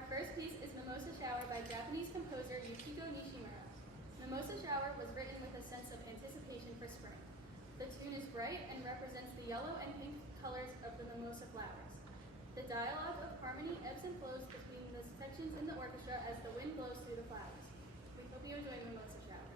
Our first piece is Mimosa Shower by Japanese composer Yukiko Nishimura. Mimosa Shower was written with a sense of anticipation for spring. The tune is bright and represents the yellow and pink colors of the mimosa flowers. The dialogue of harmony ebbs and flows between the sections in the orchestra as the wind blows through the flowers. We hope you enjoy Mimosa Shower.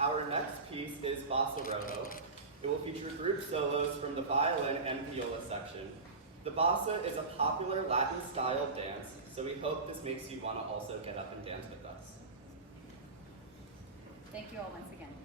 Our next piece is Bossa Rojo. It will feature group solos from the violin and viola section. The bossa is a popular Latin-style dance, so we hope this makes you want to also get up and dance with us. Thank you all once again.